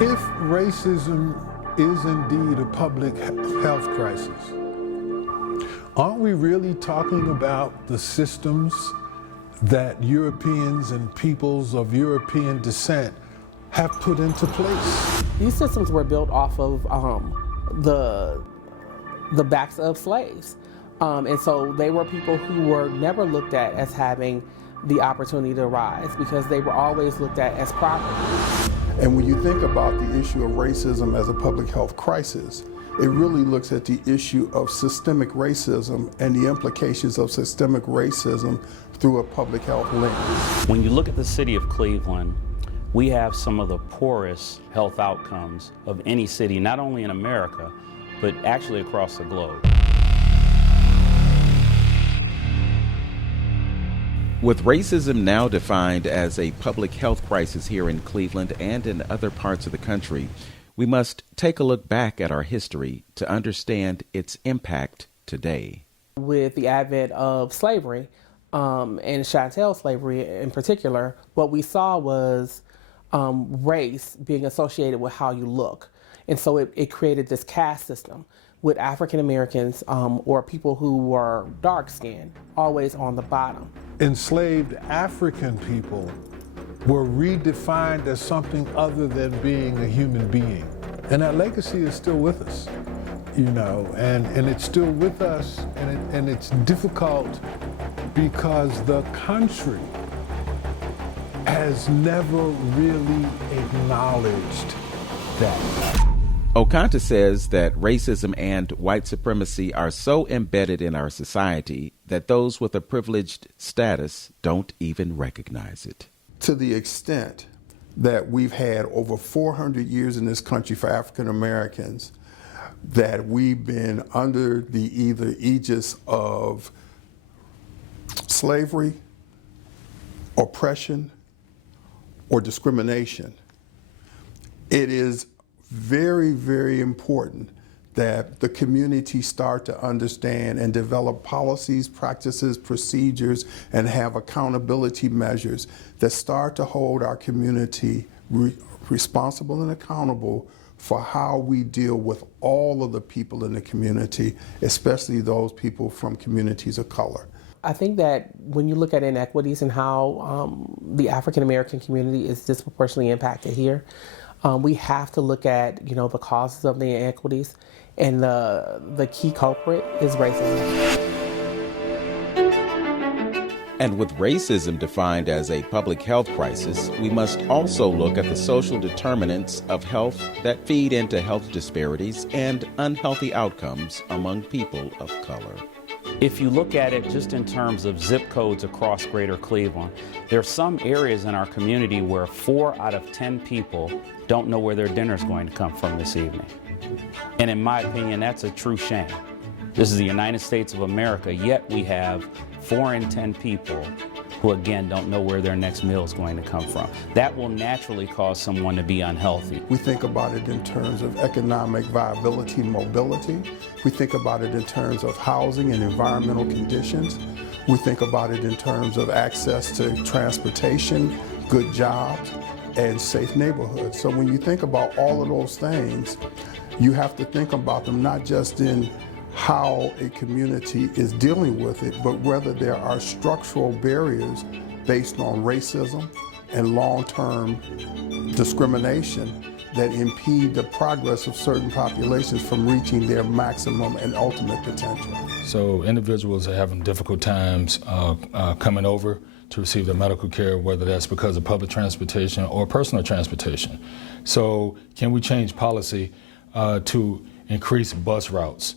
If racism is indeed a public health crisis, aren't we really talking about the systems that Europeans and peoples of European descent have put into place? These systems were built off of the backs of slaves. And so they were people who were never looked at as having the opportunity to rise because they were always looked at as property. And when you think about the issue of racism as a public health crisis, it really looks at the issue of systemic racism and the implications of systemic racism through a public health lens. When you look at the city of Cleveland, we have some of the poorest health outcomes of any city, not only in America, but actually across the globe. With racism now defined as a public health crisis here in Cleveland and in other parts of the country, we must take a look back at our history to understand its impact today. With the advent of slavery, and chattel slavery in particular, what we saw was race being associated with how you look. And so it created this caste system with African Americans or people who were dark-skinned, always on the bottom. Enslaved African people were redefined as something other than being a human being. And that legacy is still with us, you know, and it's still with us, and it's difficult because the country has never really acknowledged that. Okanta says that racism and white supremacy are so embedded in our society that those with a privileged status don't even recognize it. To the extent that we've had over 400 years in this country for African Americans, that we've been under the either aegis of slavery, oppression, or discrimination. It is very, very important that the community start to understand and develop policies, practices, procedures, and have accountability measures that start to hold our community responsible and accountable for how we deal with all of the people in the community, especially those people from communities of color. I think that when you look at inequities and how the African American community is disproportionately impacted here, we have to look at, you know, the causes of the inequities, and the key culprit is racism. And with racism defined as a public health crisis, we must also look at the social determinants of health that feed into health disparities and unhealthy outcomes among people of color. If you look at it just in terms of zip codes across greater Cleveland, there are some areas in our community where 4 out of 10 people don't know where their dinner is going to come from this evening. And in my opinion, that's a true shame. This is the United States of America, yet we have 4 in 10 people who, again, don't know where their next meal is going to come from. That will naturally cause someone to be unhealthy. We think about it in terms of economic viability and mobility. We think about it in terms of housing and environmental conditions. We think about it in terms of access to transportation, good jobs, and safe neighborhoods. So when you think about all of those things, you have to think about them not just in how a community is dealing with it, but whether there are structural barriers based on racism and long-term discrimination that impede the progress of certain populations from reaching their maximum and ultimate potential. So individuals are having difficult times coming over to receive their medical care, whether that's because of public transportation or personal transportation. So can we change policy to increase bus routes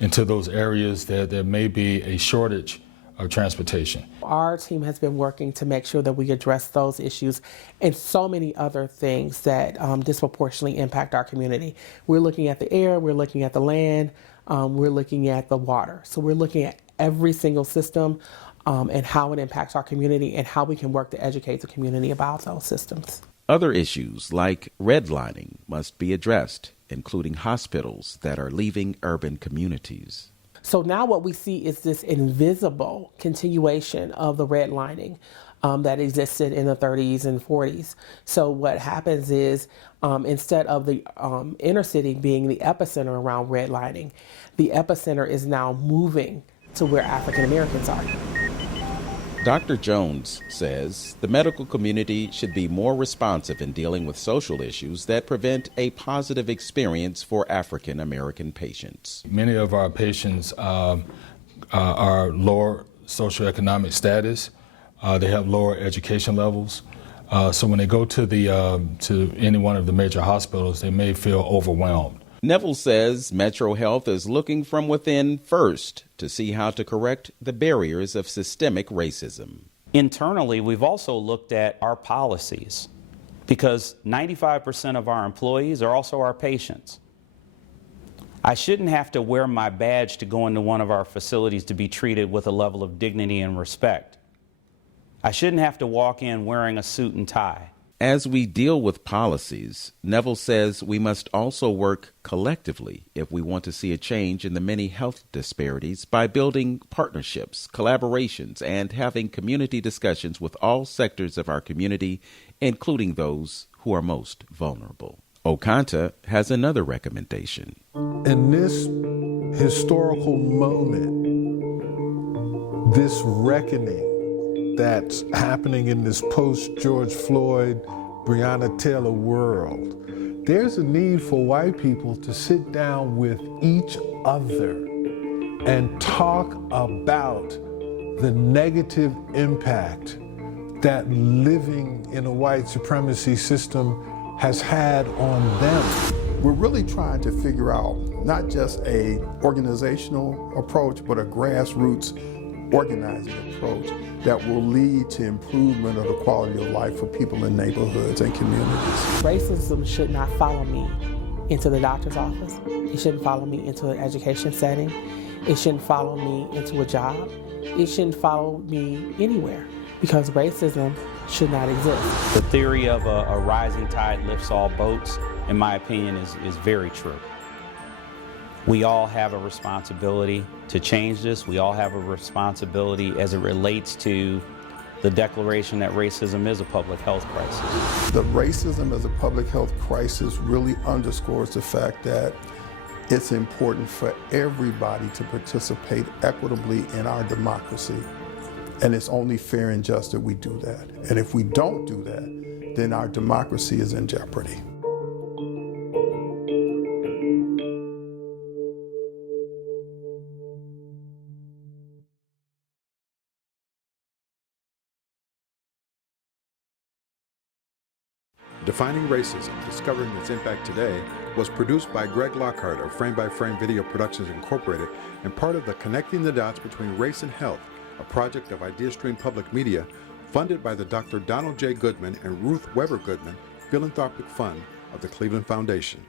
into those areas that there may be a shortage of transportation? Our team has been working to make sure that we address those issues and so many other things that disproportionately impact our community. We're looking at the air, we're looking at the land, we're looking at the water. So we're looking at every single system and how it impacts our community and how we can work to educate the community about those systems. Other issues like redlining must be addressed, including hospitals that are leaving urban communities. So now what we see is this invisible continuation of the redlining that existed in the 30s and 40s. So what happens is instead of the inner city being the epicenter around redlining, the epicenter is now moving to where African Americans are. Dr. Jones says the medical community should be more responsive in dealing with social issues that prevent a positive experience for African American patients. Many of our patients are lower socioeconomic status. They have lower education levels. So when they go to any one of the major hospitals, they may feel overwhelmed. Neville says Metro Health is looking from within first to see how to correct the barriers of systemic racism. Internally, we've also looked at our policies because 95% of our employees are also our patients. I shouldn't have to wear my badge to go into one of our facilities to be treated with a level of dignity and respect. I shouldn't have to walk in wearing a suit and tie. As we deal with policies, Neville says we must also work collectively if we want to see a change in the many health disparities by building partnerships, collaborations, and having community discussions with all sectors of our community, including those who are most vulnerable. Okanta has another recommendation. In this historical moment, this reckoning that's happening in this post-George Floyd, Breonna Taylor world, there's a need for white people to sit down with each other and talk about the negative impact that living in a white supremacy system has had on them. We're really trying to figure out not just a organizational approach, but a grassroots organizing approach that will lead to improvement of the quality of life for people in neighborhoods and communities. Racism should not follow me into the doctor's office. It shouldn't follow me into an education setting. It shouldn't follow me into a job. It shouldn't follow me anywhere because racism should not exist. The theory of a rising tide lifts all boats, in my opinion, is very true. We all have a responsibility to change this. We all have a responsibility as it relates to the declaration that racism is a public health crisis. The racism as a public health crisis really underscores the fact that it's important for everybody to participate equitably in our democracy. And it's only fair and just that we do that. And if we don't do that, then our democracy is in jeopardy. Defining Racism, Discovering Its Impact Today was produced by Greg Lockhart of Frame by Frame Video Productions Incorporated and part of the Connecting the Dots Between Race and Health, a project of Ideasteam Public Media funded by the Dr. Donald J. Goodman and Ruth Weber Goodman Philanthropic Fund of the Cleveland Foundation.